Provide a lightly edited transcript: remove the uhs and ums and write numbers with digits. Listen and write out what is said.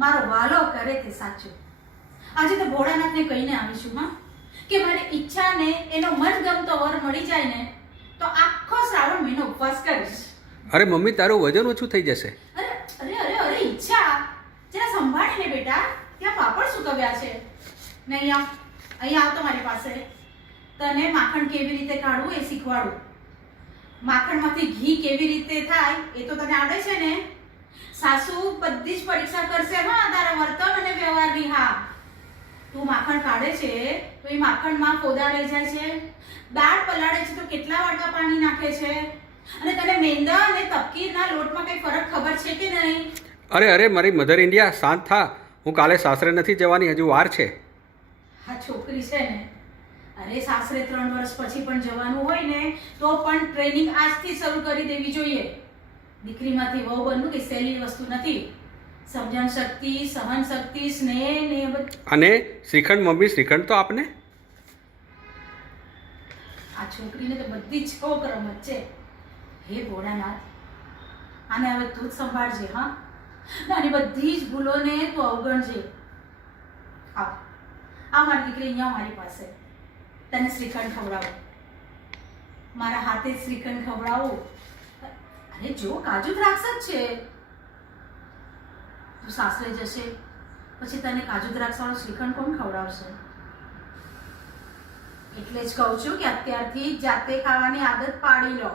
મારો વાલો કરે તે સાચું. આજે તો ભોળાનાથને કહીને આવી છું માં કે મારી ઈચ્છાને એનો મનગમતો વર મળી જાય ને તો આખો શ્રાવણ મહિનો ઉપવાસ કરીશ. અરે મમ્મી, તારું વજન ઓછું થઈ જશે. અરે અરે અરે અરે ઈચ્છા જરા સંભાળીને બેટા. ત્યાં પાપડ સુકવ્યા છે ને અહીંયા આવતો મારી પાસે. તને માખણ કેવી રીતે કાઢવું એ શીખવાડું. માખણમાંથી ઘી કેવી રીતે થાય એ તો તને આવડે છે ને. સાસુ બધી જ પરીક્ષા કરશે હા તારા વર્તન અને વ્યવહારની. હા, તું માખણ કાઢે છે તો એ માખણમાં ફોદા રહી જાય છે. દાળ પલાળે છે તો કેટલા વાટકા પાણી નાખે છે. અને તને મેંદા અને તપકીરના લોટમાં કઈ ફરક ખબર છે કે નહીં? અરે મારી મધર ઇન્ડિયા, શાંત થા. હું કાલે સાસરે નથી જવાની, હજુ વાર છે. આ છોકરી છે ને, અરે સાસરે 3 વર્ષ પછી પણ જવાનું હોય ને તો પણ ટ્રેનિંગ આજથી શરૂ કરી દેવી જોઈએ. દીકરીમાંથી વહુ બનવું કે સહેલી વસ્તુ નથી. સમજણ શક્તિ, સહન શક્તિ, સ્નેહ ને અને શ્રીખંડ મમ્મી, શ્રીખંડ તો આપને. આ છોકરીને તો બધી જ રમત છે. હે ભોળાનાથ, આને હવે તું જ સંભાળજે. હા, આની બધી જ ભૂલોને તું અવગણજે. આવ મારી દીકરી, અહીંયા મારી પાસે. તને શ્રીખંડ ખવડાવું, મારા હાથે જ શ્રીખંડ ખવડાવું. અરે જો, કાજુ દ્રાક્ષ જ છે. તું સાસરે જશે પછી તને કાજુ દ્રાક્ષ વાળો શ્રીખંડ કોણ ખવડાવશે? એટલે જ કહું છું કે અત્યારથી જાતે ખાવાની આદત પાડી લો.